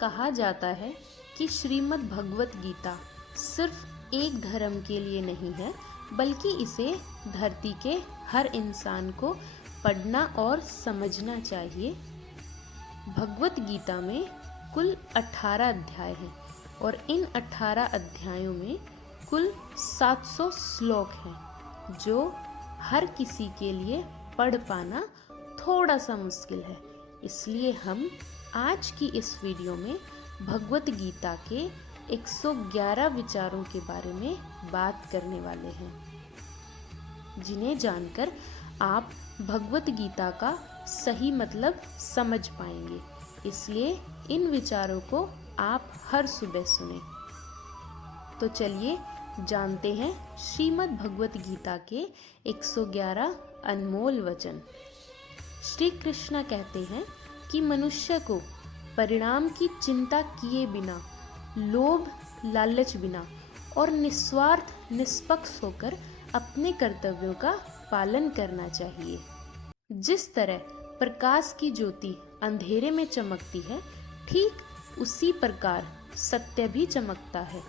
कहा जाता है कि श्रीमद् भगवत गीता सिर्फ एक धर्म के लिए नहीं है, बल्कि इसे धरती के हर इंसान को पढ़ना और समझना चाहिए। भगवत गीता में कुल 18 अध्याय हैं और इन 18 अध्यायों में कुल 700 श्लोक हैं, जो हर किसी के लिए पढ़ पाना थोड़ा सा मुश्किल है। इसलिए हम आज की इस वीडियो में भगवत गीता के 111 विचारों के बारे में बात करने वाले हैं, जिन्हें जानकर आप भगवत गीता का सही मतलब समझ पाएंगे। इसलिए इन विचारों को आप हर सुबह सुने। तो चलिए जानते हैं श्रीमद् भगवत गीता के 111 अनमोल वचन। श्री कृष्ण कहते हैं कि मनुष्य को परिणाम की चिंता किए बिना, लोभ लालच बिना और निस्वार्थ निष्पक्ष होकर अपने कर्तव्यों का पालन करना चाहिए। जिस तरह प्रकाश की ज्योति अंधेरे में चमकती है, ठीक उसी प्रकार सत्य भी चमकता है।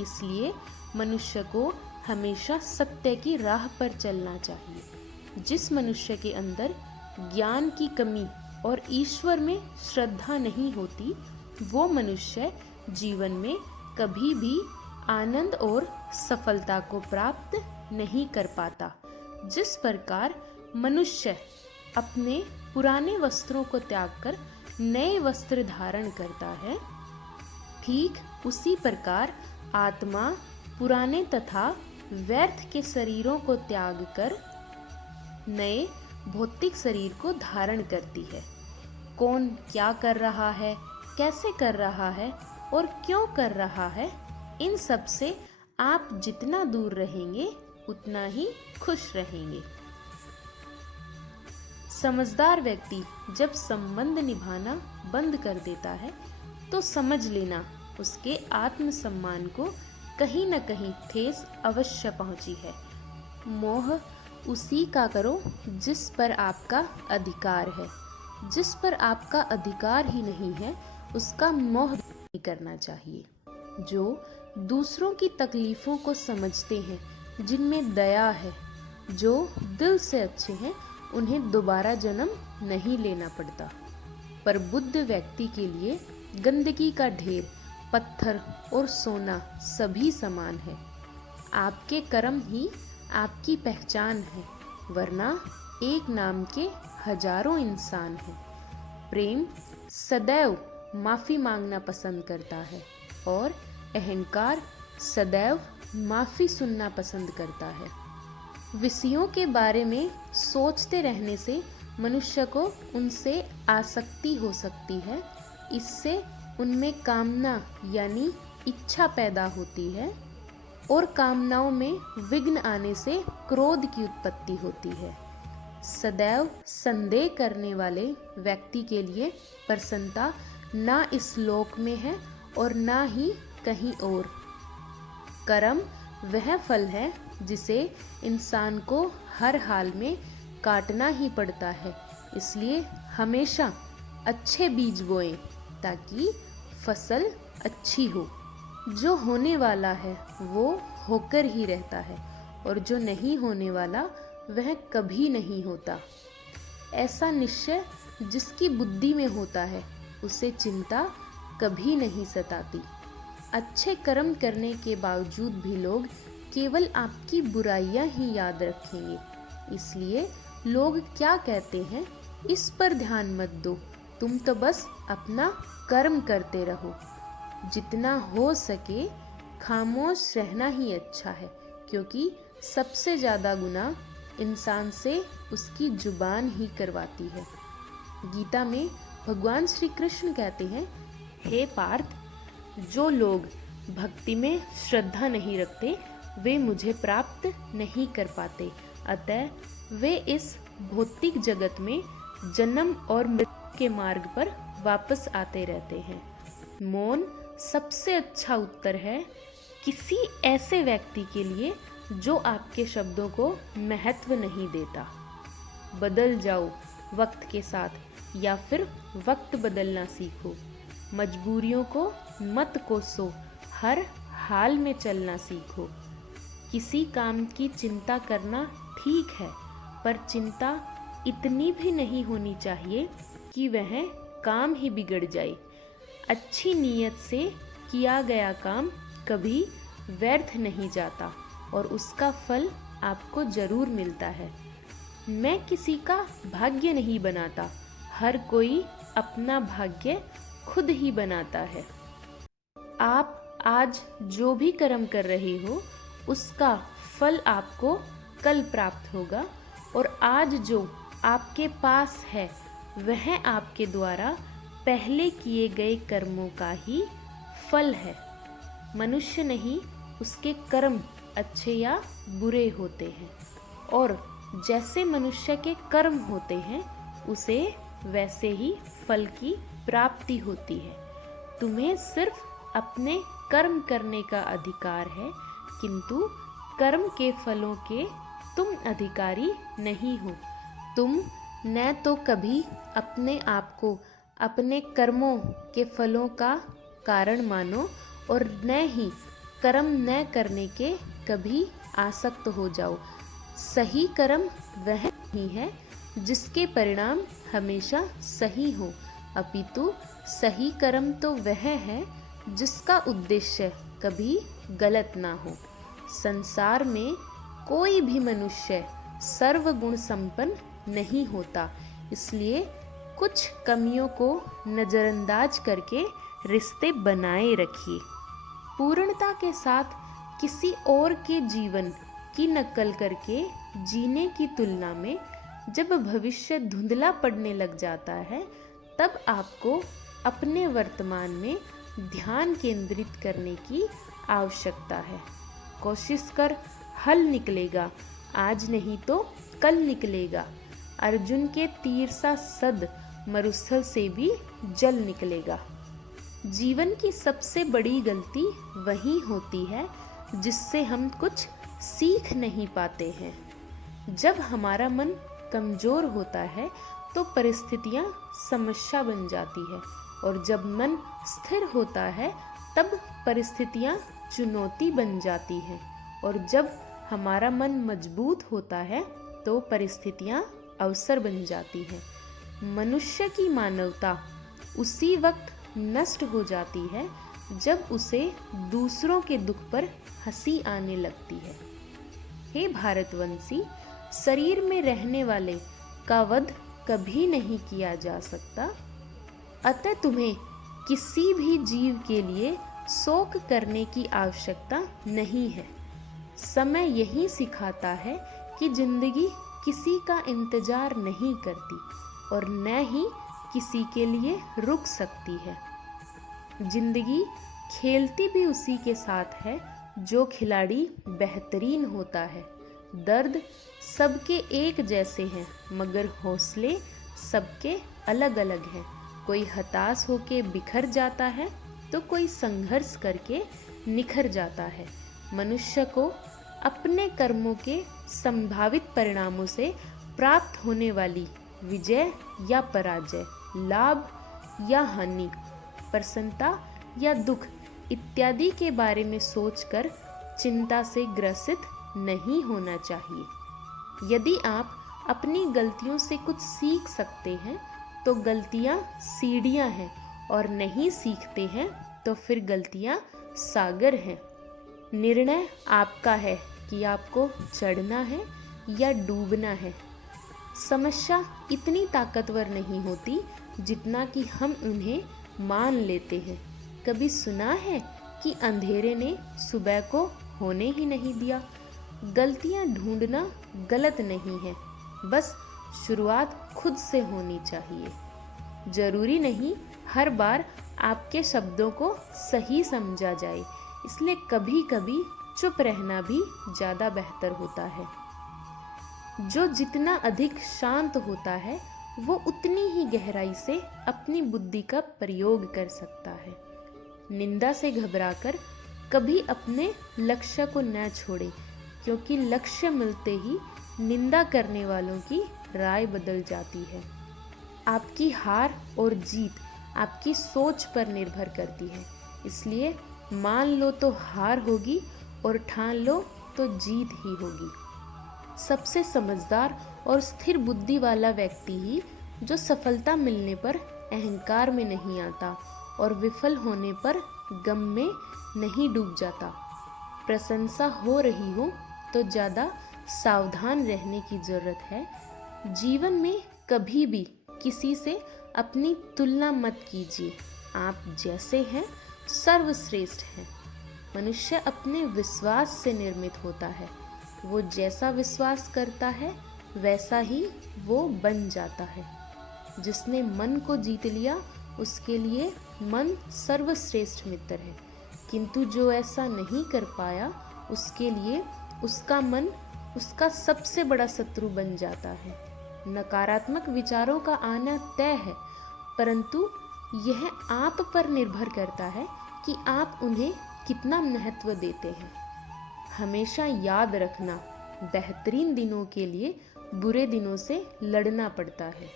इसलिए मनुष्य को हमेशा सत्य की राह पर चलना चाहिए। जिस मनुष्य के अंदर ज्ञान की कमी और ईश्वर में श्रद्धा नहीं होती, वो मनुष्य जीवन में कभी भी आनंद और सफलता को प्राप्त नहीं कर पाता। जिस प्रकार मनुष्य अपने पुराने वस्त्रों को त्याग कर नए वस्त्र धारण करता है, ठीक उसी प्रकार आत्मा पुराने तथा व्यर्थ के शरीरों को त्याग कर नए भौतिक शरीर को धारण करती है। कौन क्या कर रहा है, कैसे कर रहा है और क्यों कर रहा है, इन सब से आप जितना दूर रहेंगे उतना ही खुश रहेंगे। समझदार व्यक्ति जब संबंध निभाना बंद कर देता है, तो समझ लेना उसके आत्मसम्मान को कहीं न कहीं ठेस अवश्य पहुंची है। मोह उसी का करो जिस पर आपका अधिकार है। जिस पर आपका अधिकार ही नहीं है, उसका मोह नहीं करना चाहिए। जो दूसरों की तकलीफों को समझते हैं, जिनमें दया है, जो दिल से अच्छे हैं, उन्हें दोबारा जन्म नहीं लेना पड़ता। पर बुद्ध व्यक्ति के लिए गंदगी का ढेर, पत्थर और सोना सभी समान है। आपके कर्म ही आपकी पहचान है, वरना एक नाम के हजारों इंसान हैं। प्रेम सदैव माफ़ी मांगना पसंद करता है और अहंकार सदैव माफ़ी सुनना पसंद करता है। विषयों के बारे में सोचते रहने से मनुष्य को उनसे आसक्ति हो सकती है। इससे उनमें कामना यानी इच्छा पैदा होती है और कामनाओं में विघ्न आने से क्रोध की उत्पत्ति होती है। सदैव संदेह करने वाले व्यक्ति के लिए प्रसन्नता ना इस लोक में है और ना ही कहीं और। कर्म वह फल है जिसे इंसान को हर हाल में काटना ही पड़ता है। इसलिए हमेशा अच्छे बीज बोएं ताकि फसल अच्छी हो। जो होने वाला है वो होकर ही रहता है और जो नहीं होने वाला वह कभी नहीं होता। ऐसा निश्चय जिसकी बुद्धि में होता है, उसे चिंता कभी नहीं सताती। अच्छे कर्म करने के बावजूद भी लोग केवल आपकी बुराइयां ही याद रखेंगे। इसलिए लोग क्या कहते हैं, इस पर ध्यान मत दो, तुम तो बस अपना कर्म करते रहो। जितना हो सके खामोश रहना ही अच्छा है, क्योंकि सबसे ज़्यादा गुनाह इंसान से उसकी जुबान ही करवाती है। गीता में भगवान श्री कृष्ण कहते हैं, हे पार्थ, जो लोग भक्ति में श्रद्धा नहीं रखते, वे मुझे प्राप्त नहीं कर पाते। अतः वे इस भौतिक जगत में जन्म और मृत्यु के मार्ग पर वापस आते रहते हैं। मौन सबसे अच्छा उत्तर है किसी ऐसे व्यक्ति के लिए जो आपके शब्दों को महत्व नहीं देता। बदल जाओ वक्त के साथ या फिर वक्त बदलना सीखो। मजबूरियों को मत कोसो, हर हाल में चलना सीखो। किसी काम की चिंता करना ठीक है, पर चिंता इतनी भी नहीं होनी चाहिए कि वह काम ही बिगड़ जाए। अच्छी नीयत से किया गया काम कभी व्यर्थ नहीं जाता और उसका फल आपको ज़रूर मिलता है। मैं किसी का भाग्य नहीं बनाता, हर कोई अपना भाग्य खुद ही बनाता है। आप आज जो भी कर्म कर रहे हो उसका फल आपको कल प्राप्त होगा, और आज जो आपके पास है वह आपके द्वारा पहले किए गए कर्मों का ही फल है। मनुष्य नहीं, उसके कर्म अच्छे या बुरे होते हैं, और जैसे मनुष्य के कर्म होते हैं उसे वैसे ही फल की प्राप्ति होती है। तुम्हें सिर्फ अपने कर्म करने का अधिकार है, किंतु कर्म के फलों के तुम अधिकारी नहीं हो। तुम न तो कभी अपने आप को अपने कर्मों के फलों का कारण मानो, और न ही कर्म न करने के कभी आसक्त हो जाओ। सही कर्म वह नहीं है जिसके परिणाम हमेशा सही हो, अपितु सही कर्म तो वह है जिसका उद्देश्य कभी गलत ना हो। संसार में कोई भी मनुष्य सर्वगुण संपन्न नहीं होता, इसलिए कुछ कमियों को नज़रअंदाज करके रिश्ते बनाए रखिए। पूर्णता के साथ किसी और के जीवन की नकल करके जीने की तुलना में जब भविष्य धुंधला पड़ने लग जाता है, तब आपको अपने वर्तमान में ध्यान केंद्रित करने की आवश्यकता है। कोशिश कर, हल निकलेगा, आज नहीं तो कल निकलेगा। अर्जुन के तीर सा सद मरुस्थल से भी जल निकलेगा। जीवन की सबसे बड़ी गलती वही होती है जिससे हम कुछ सीख नहीं पाते हैं। जब हमारा मन कमज़ोर होता है तो परिस्थितियाँ समस्या बन जाती है, और जब मन स्थिर होता है तब परिस्थितियाँ चुनौती बन जाती हैं, और जब हमारा मन मजबूत होता है तो परिस्थितियाँ अवसर बन जाती हैं। मनुष्य की मानवता उसी वक्त नष्ट हो जाती है जब उसे दूसरों के दुख पर हंसी आने लगती है। हे भारतवंशी, शरीर में रहने वाले का वध कभी नहीं किया जा सकता, अतः तुम्हें किसी भी जीव के लिए शोक करने की आवश्यकता नहीं है। समय यही सिखाता है कि जिंदगी किसी का इंतजार नहीं करती और न ही किसी के लिए रुक सकती है। जिंदगी खेलती भी उसी के साथ है जो खिलाड़ी बेहतरीन होता है। दर्द सबके एक जैसे हैं, मगर हौसले सबके अलग अलग हैं। कोई हताश होके बिखर जाता है तो कोई संघर्ष करके निखर जाता है। मनुष्य को अपने कर्मों के संभावित परिणामों से प्राप्त होने वाली विजय या पराजय, लाभ या हानि, प्रसन्नता या दुख इत्यादि के बारे में सोचकर चिंता से ग्रसित नहीं होना चाहिए। यदि आप अपनी गलतियों से कुछ सीख सकते हैं तो गलतियां सीढ़ियां हैं, और नहीं सीखते हैं तो फिर गलतियां सागर हैं। निर्णय आपका है कि आपको चढ़ना है या डूबना है। समस्या इतनी ताकतवर नहीं होती जितना कि हम उन्हें मान लेते हैं। कभी सुना है कि अंधेरे ने सुबह को होने ही नहीं दिया? गलतियां ढूंढना गलत नहीं है, बस शुरुआत खुद से होनी चाहिए। जरूरी नहीं हर बार आपके शब्दों को सही समझा जाए, इसलिए कभी कभी चुप रहना भी ज़्यादा बेहतर होता है। जो जितना अधिक शांत होता है वो उतनी ही गहराई से अपनी बुद्धि का प्रयोग कर सकता है। निंदा से घबराकर कभी अपने लक्ष्य को न छोड़े, क्योंकि लक्ष्य मिलते ही निंदा करने वालों की राय बदल जाती है। आपकी हार और जीत आपकी सोच पर निर्भर करती है। इसलिए मान लो तो हार होगी और ठान लो तो जीत ही होगी। सबसे समझदार और स्थिर बुद्धि वाला व्यक्ति ही जो सफलता मिलने पर अहंकार में नहीं आता और विफल होने पर गम में नहीं डूब जाता। प्रशंसा हो रही हो तो ज़्यादा सावधान रहने की ज़रूरत है। जीवन में कभी भी किसी से अपनी तुलना मत कीजिए। आप जैसे हैं सर्वश्रेष्ठ हैं। मनुष्य अपने विश्वास से निर्मित होता है। वो जैसा विश्वास करता है वैसा ही वो बन जाता है। जिसने मन को जीत लिया उसके लिए मन सर्वश्रेष्ठ मित्र है, किंतु जो ऐसा नहीं कर पाया उसके लिए उसका मन उसका सबसे बड़ा शत्रु बन जाता है। नकारात्मक विचारों का आना तय है, परंतु यह आप पर निर्भर करता है कि आप उन्हें कितना महत्व देते हैं। हमेशा याद रखना, बेहतरीन दिनों के लिए बुरे दिनों से लड़ना पड़ता है।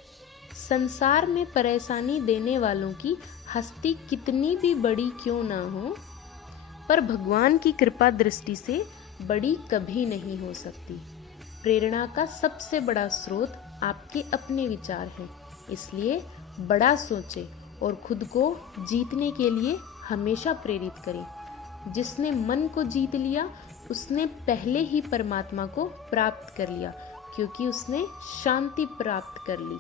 संसार में परेशानी देने वालों की हस्ती कितनी भी बड़ी क्यों ना हो, पर भगवान की कृपा दृष्टि से बड़ी कभी नहीं हो सकती। प्रेरणा का सबसे बड़ा स्रोत आपके अपने विचार हैं। इसलिए बड़ा सोचें और खुद को जीतने के लिए हमेशा प्रेरित करें। जिसने मन को जीत लिया उसने पहले ही परमात्मा को प्राप्त कर लिया, क्योंकि उसने शांति प्राप्त कर ली।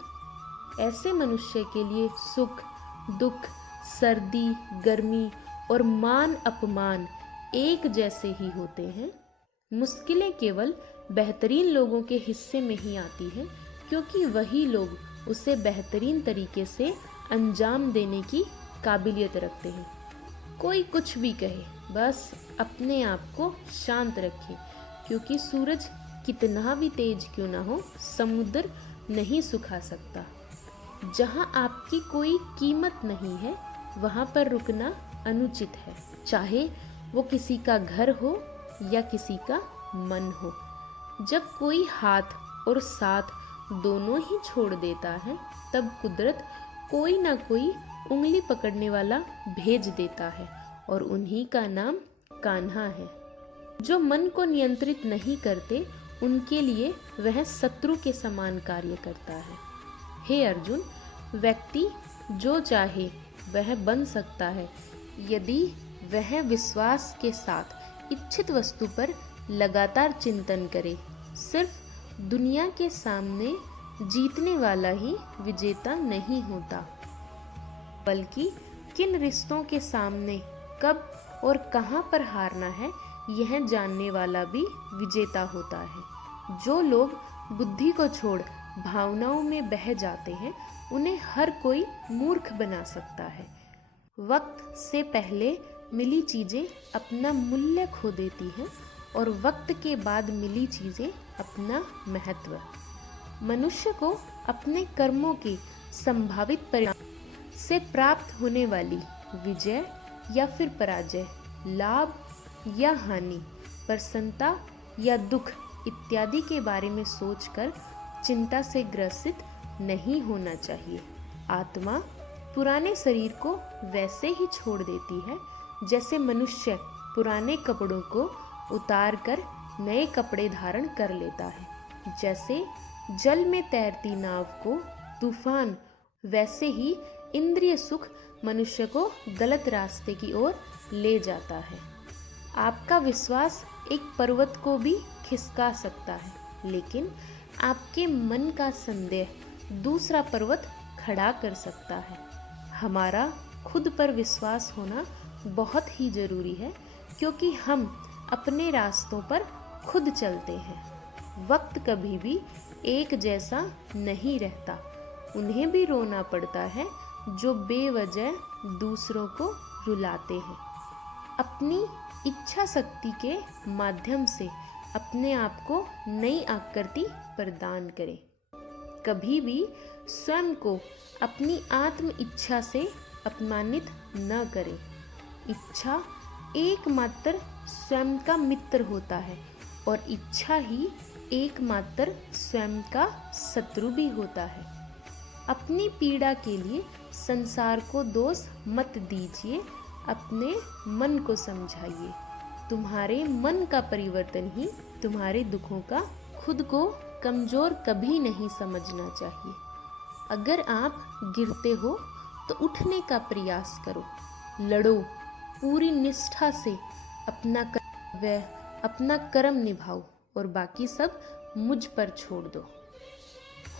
ऐसे मनुष्य के लिए सुख दुख, सर्दी गर्मी और मान अपमान एक जैसे ही होते हैं। मुश्किलें केवल बेहतरीन लोगों के हिस्से में ही आती हैं, क्योंकि वही लोग उसे बेहतरीन तरीके से अंजाम देने की काबिलियत रखते हैं। कोई कुछ भी कहे, बस अपने आप को शांत रखें, क्योंकि सूरज कितना भी तेज क्यों ना हो समुद्र नहीं सुखा सकता। जहाँ आपकी कोई कीमत नहीं है वहाँ पर रुकना अनुचित है, चाहे वो किसी का घर हो या किसी का मन हो। जब कोई हाथ और साथ दोनों ही छोड़ देता है तब कुदरत कोई ना कोई उंगली पकड़ने वाला भेज देता है, और उन्हीं का नाम कान्हा है। जो मन को नियंत्रित नहीं करते उनके लिए वह शत्रु के समान कार्य करता है। हे अर्जुन, व्यक्ति जो चाहे वह बन सकता है यदि वह विश्वास के साथ इच्छित वस्तु पर लगातार चिंतन करे। सिर्फ दुनिया के सामने जीतने वाला ही विजेता नहीं होता, बल्कि किन रिश्तों के सामने कब और कहाँ पर हारना है यह जानने वाला भी विजेता होता है। जो लोग बुद्धि को छोड़ भावनाओं में बह जाते हैं उन्हें हर कोई मूर्ख बना सकता है। वक्त से पहले मिली चीज़ें अपना मूल्य खो देती हैं और वक्त के बाद मिली चीज़ें अपना महत्व। मनुष्य को अपने कर्मों के संभावित परिणाम से प्राप्त होने वाली विजय या फिर पराजय, लाभ या हानि, प्रसन्नता या दुख इत्यादि के बारे में सोचकर चिंता से ग्रसित नहीं होना चाहिए। आत्मा पुराने शरीर को वैसे ही छोड़ देती है जैसे मनुष्य पुराने कपड़ों को उतार कर नए कपड़े धारण कर लेता है। जैसे जल में तैरती नाव को तूफान, वैसे ही इंद्रिय सुख मनुष्य को गलत रास्ते की ओर ले जाता है। आपका विश्वास एक पर्वत को भी खिसका सकता है, लेकिन आपके मन का संदेह दूसरा पर्वत खड़ा कर सकता है। हमारा खुद पर विश्वास होना बहुत ही जरूरी है, क्योंकि हम अपने रास्तों पर खुद चलते हैं। वक्त कभी भी एक जैसा नहीं रहता। उन्हें भी रोना पड़ता है जो बेवजह दूसरों को रुलाते हैं। अपनी इच्छा शक्ति के माध्यम से अपने आप को नई आकृति प्रदान करें। कभी भी स्वयं को अपनी आत्म इच्छा से अपमानित न करें। इच्छा एकमात्र स्वयं का मित्र होता है और इच्छा ही एकमात्र स्वयं का शत्रु भी होता है। अपनी पीड़ा के लिए संसार को दोष मत दीजिए, अपने मन को समझाइए। तुम्हारे मन का परिवर्तन ही तुम्हारे दुखों का। खुद को कमज़ोर कभी नहीं समझना चाहिए। अगर आप गिरते हो तो उठने का प्रयास करो, लड़ो, पूरी निष्ठा से अपना कर्तव्य, अपना कर्म निभाओ और बाकी सब मुझ पर छोड़ दो।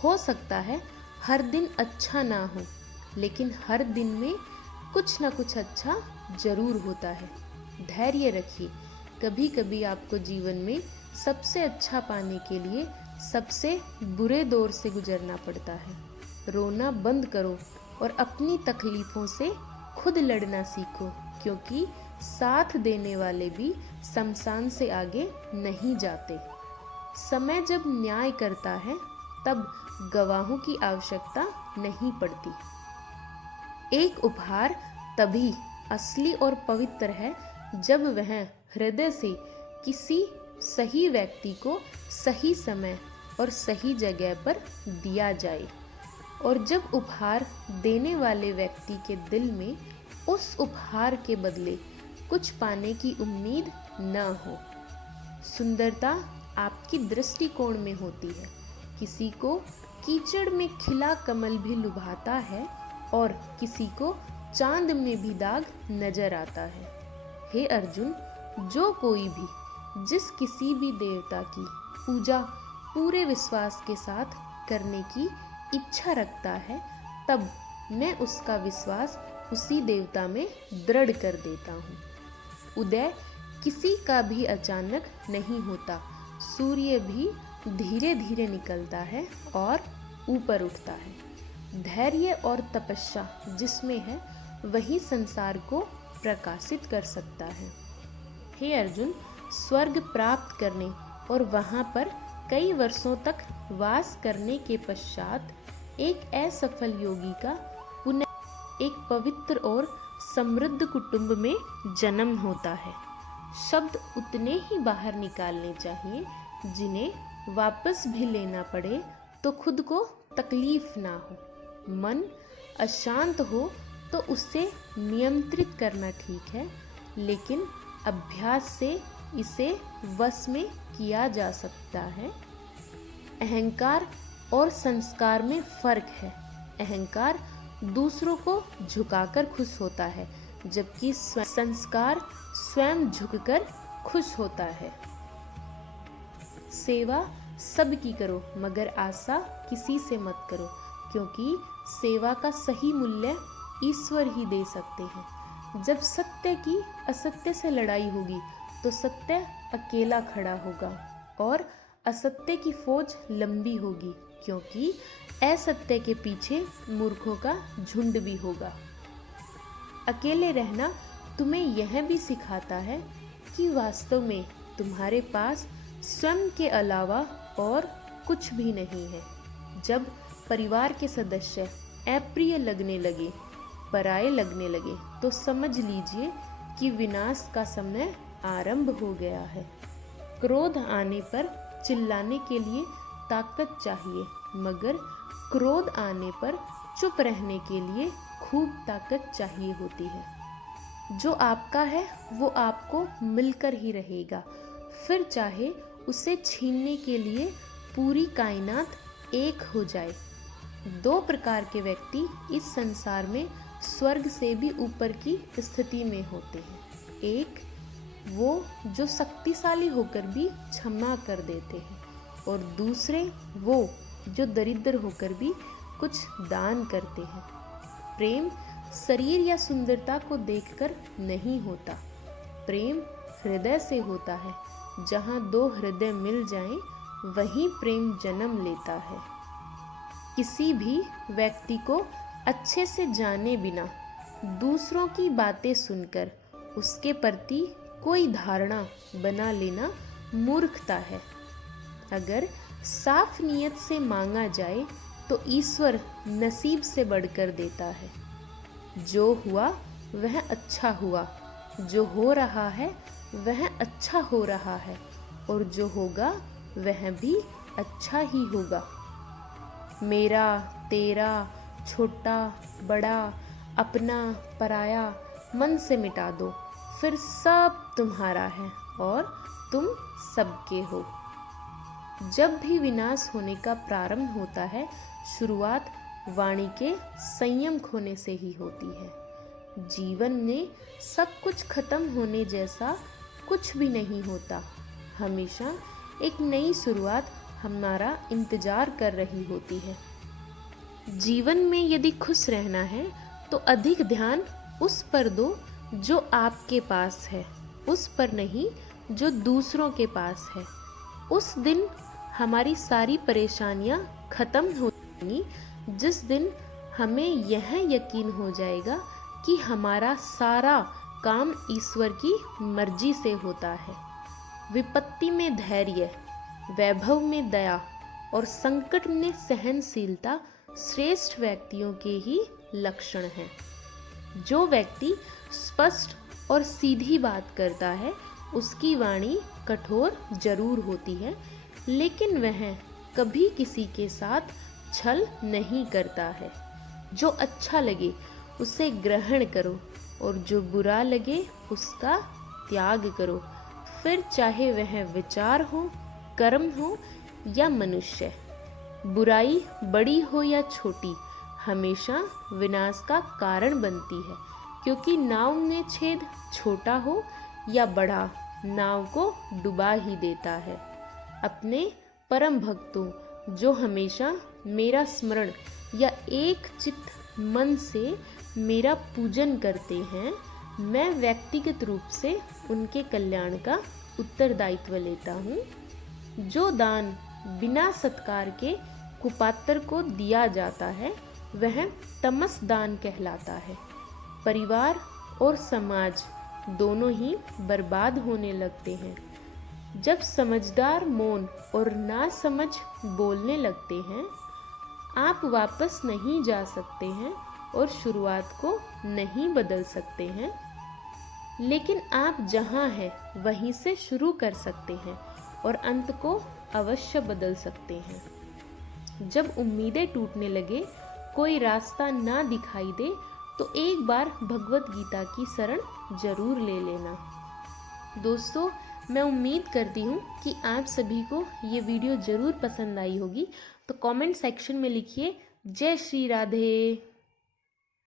हो सकता है हर दिन अच्छा ना हो, लेकिन हर दिन में कुछ ना कुछ अच्छा जरूर होता है। धैर्य रखिए। कभी कभी आपको जीवन में सबसे अच्छा पाने के लिए सबसे बुरे दौर से गुजरना पड़ता है। रोना बंद करो और अपनी तकलीफ़ों से खुद लड़ना सीखो, क्योंकि साथ देने वाले भी शमशान से आगे नहीं जाते। समय जब न्याय करता है तब गवाहों की आवश्यकता नहीं पड़ती। एक उपहार तभी असली और पवित्र है जब वह हृदय से किसी सही व्यक्ति को सही समय और सही जगह पर दिया जाए, और जब उपहार देने वाले व्यक्ति के दिल में उस उपहार के बदले कुछ पाने की उम्मीद न हो। सुंदरता आपकी दृष्टिकोण में होती है। किसी को कीचड़ में खिला कमल भी लुभाता है और किसी को चांद में भी दाग नजर आता है। हे अर्जुन, जो कोई भी जिस किसी भी देवता की पूजा पूरे विश्वास के साथ करने की इच्छा रखता है, तब मैं उसका विश्वास उसी देवता में दृढ़ कर देता हूँ। उदय किसी का भी अचानक नहीं होता। सूर्य भी धीरे धीरे निकलता है और ऊपर उठता है। धैर्य और तपस्या जिसमें है वही संसार को प्रकाशित कर सकता है। हे अर्जुन, स्वर्ग प्राप्त करने और वहाँ पर कई वर्षों तक वास करने के पश्चात एक असफल योगी का पुनः एक पवित्र और समृद्ध कुटुंब में जन्म होता है। शब्द उतने ही बाहर निकालने चाहिए जिन्हें वापस भी लेना पड़े तो खुद को तकलीफ ना हो। मन अशांत हो तो उसे नियंत्रित करना ठीक है, लेकिन अभ्यास से इसे वश में किया जा सकता है। अहंकार और संस्कार में फर्क है। अहंकार दूसरों को झुकाकर खुश होता है, जबकि संस्कार स्वयं झुककर खुश होता है। सेवा सबकी करो, मगर आशा किसी से मत करो, क्योंकि सेवा का सही मूल्य ईश्वर ही दे सकते हैं। जब सत्य की असत्य से लड़ाई होगी तो सत्य अकेला खड़ा होगा और असत्य की फौज लंबी होगी, क्योंकि असत्य के पीछे मूर्खों का झुंड भी होगा। अकेले रहना तुम्हें यह भी सिखाता है कि वास्तव में तुम्हारे पास स्वयं के अलावा और कुछ भी नहीं है। जब परिवार के सदस्य अप्रिय लगने लगे, पराये लगने लगे, तो समझ लीजिए कि विनाश का समय आरंभ हो गया है। क्रोध आने पर चिल्लाने के लिए ताकत चाहिए, मगर क्रोध आने पर चुप रहने के लिए खूब ताकत चाहिए होती है। जो आपका है वो आपको मिलकर ही रहेगा, फिर चाहे उसे छीनने के लिए पूरी कायनात एक हो जाए। दो प्रकार के व्यक्ति इस संसार में स्वर्ग से भी ऊपर की स्थिति में होते हैं। एक वो जो शक्तिशाली होकर भी क्षमा कर देते हैं, और दूसरे वो जो दरिद्र होकर भी कुछ दान करते हैं। प्रेम शरीर या सुंदरता को देखकर नहीं होता। प्रेम हृदय से होता है। जहाँ दो हृदय मिल जाएं, वहीं प्रेम जन्म लेता है। किसी भी व्यक्ति को अच्छे से जाने बिना दूसरों की बातें सुनकर उसके प्रति कोई धारणा बना लेना मूर्खता है। अगर साफ नियत से मांगा जाए तो ईश्वर नसीब से बढ़कर देता है। जो हुआ वह अच्छा हुआ, जो हो रहा है वह अच्छा हो रहा है, और जो होगा वह भी अच्छा ही होगा। मेरा, तेरा, छोटा बड़ा, अपना पराया मन से मिटा दो, फिर सब तुम्हारा है और तुम सबके हो। जब भी विनाश होने का प्रारंभ होता है, शुरुआत वाणी के संयम खोने से ही होती है। जीवन में सब कुछ खत्म होने जैसा कुछ भी नहीं होता। हमेशा एक नई शुरुआत हमारा इंतजार कर रही होती है। जीवन में यदि खुश रहना है तो अधिक ध्यान उस पर दो जो आपके पास है, उस पर नहीं जो दूसरों के पास है। उस दिन हमारी सारी परेशानियां खत्म हो जाएंगी, जिस दिन हमें यह यकीन हो जाएगा कि हमारा सारा काम ईश्वर की मर्जी से होता है। विपत्ति में धैर्य, वैभव में दया और संकट में सहनशीलता श्रेष्ठ व्यक्तियों के ही लक्षण हैं। जो व्यक्ति स्पष्ट और सीधी बात करता है, उसकी वाणी कठोर जरूर होती है, लेकिन वह कभी किसी के साथ छल नहीं करता है। जो अच्छा लगे उसे ग्रहण करो और जो बुरा लगे उसका त्याग करो, फिर चाहे वह विचार हो, कर्म हो या मनुष्य। बुराई बड़ी हो या छोटी, हमेशा विनाश का कारण बनती है, क्योंकि नाव में छेद छोटा हो या बड़ा, नाव को डुबा ही देता है। अपने परम भक्तों जो हमेशा मेरा स्मरण या एक चित्त मन से मेरा पूजन करते हैं, मैं व्यक्तिगत रूप से उनके कल्याण का उत्तरदायित्व लेता हूँ। जो दान बिना सत्कार के कुपात्र को दिया जाता है, वह तमस दान कहलाता है। परिवार और समाज दोनों ही बर्बाद होने लगते हैं जब समझदार मौन और नासमझ बोलने लगते हैं। आप वापस नहीं जा सकते हैं और शुरुआत को नहीं बदल सकते हैं, लेकिन आप जहाँ हैं वहीं से शुरू कर सकते हैं और अंत को अवश्य बदल सकते हैं। जब उम्मीदें टूटने लगे, कोई रास्ता ना दिखाई दे, तो एक बार भगवत गीता की शरण जरूर ले लेना। दोस्तों, मैं उम्मीद करती हूँ कि आप सभी को ये वीडियो ज़रूर पसंद आई होगी। तो कमेंट सेक्शन में लिखिए जय श्री राधे।